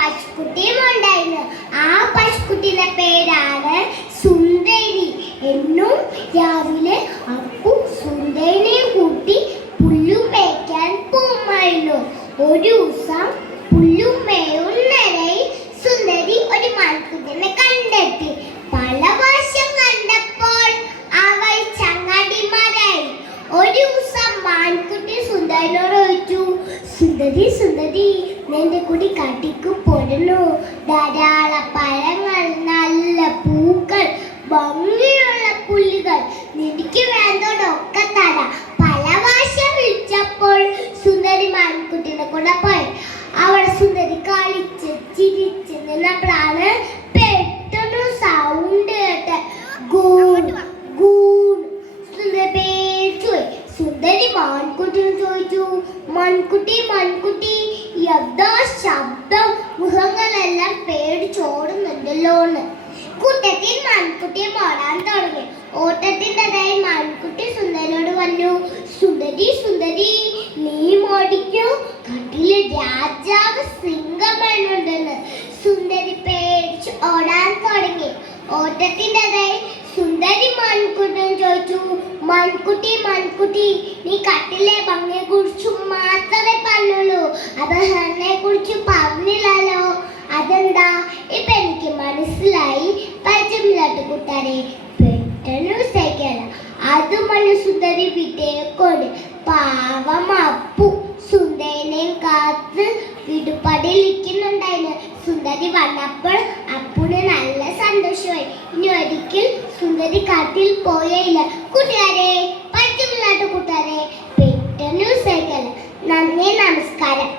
പശുക്കുട്ടിയും ഉണ്ടായിരുന്നു. ആ പശുക്കുട്ടിയുടെ പേരാണ് സുന്ദരി. എന്നും രാവിലെ അപ്പു സുന്ദരിനെയും കൂട്ടി പുല്ലും മേയ്ക്കാൻ പോകുമായിരുന്നു. ഒരു ദിവസം പുല്ലും മേയുന്നതിനായി സുന്ദരി ഒരു മാൻകുട്ടിനെ കണ്ടെത്തി. പല പ്രാവശ്യം കണ്ടപ്പോൾ അവൾ ചങ്ങാതിമാരായി. ഒരു ദിവസം മാൻകുട്ടി സുന്ദരിനോട് ചോദിച്ചു, സുന്ദരി സുന്ദരി, നിന്റെ കൂടി കാട്ടിക്ക് പോരുന്നു. ധാരാളം പഴങ്ങൾ, നല്ല പൂക്കൾ, ഭംഗിയുള്ള പുല്ലുകൾ, നിനക്ക് വേണ്ടതൊക്കെ തരാം. പല പ്രാവശ്യം വിളിച്ചപ്പോൾ സുന്ദരി മാൻകുട്ടിനെ കൂടെ പോയി. അവിടെ സുന്ദരി കളിച്ച് ചിരിച്ച് നിന്നപ്പോഴാണ് പെട്ടെന്ന് സൗണ്ട് കേട്ട് ഗൂഡ് ഗൂഡ്. സുന്ദരി പേടിച്ചു. സുന്ദരി മാൻകുട്ടിനെ ചോദിച്ചു, മാൻകുട്ടി മാൻകുട്ടി, എന്താ ശബ്ദം? മൃഗങ്ങളെല്ലാം പേടിച്ചോടുന്നുണ്ടല്ലോ എന്ന്. കൂട്ടത്തിൽ മാൻകുട്ടി ഓടാൻ തുടങ്ങി. ഓട്ടത്തിൻ്റെതായി മാൻകുട്ടി സുന്ദരിയോട് പറഞ്ഞു, സുന്ദരി സുന്ദരി, നീ ഓടിക്കോ, കാട്ടിലെ രാജാവ് സിംഹമെന്നുണ്ടെന്ന്. സുന്ദരി പേടിച്ച് ഓടാൻ തുടങ്ങി. ഓട്ടത്തിൻ്റെതായി സുന്ദരി മാൻകുട്ടിയോട് ചോദിച്ചു, മാൻകുട്ടി മാൻകുട്ടി, നീ കാട്ടിലെ ഭംഗിയെ കുറിച്ച് മാത്രമേ പറഞ്ഞുള്ളൂ, അബഹനെ കുറിച്ച് പറഞ്ഞില്ലല്ലോ. അതെന്താ? ഇപ്പൊ എനിക്ക് മനസ്സിലായി. പരിചയമില്ലാത്ത കൂട്ടാരെ പെട്ടെന്ന് സഹിക്കല. അതുമല്ല സുന്ദരി വിട്ടേക്കൊണ്ട് പാവം അപ്പു സുന്ദരനെയും കാത്ത് വീടുപടിയിൽ ഇരിക്കുന്നുണ്ടായിരുന്നു. സുന്ദരി വന്നപ്പോൾ അപ്പുന് നല്ല സന്തോഷമായി. ഇനി ഒരിക്കൽ സുന്ദരി കാട്ടിൽ പോയില്ല. കൂട്ടുകാരെ, പരിചയമില്ലാത്ത കൂട്ടുകാരെ പെട്ടെന്ന് സഹിക്കല. നന്ദി, നമസ്കാരം.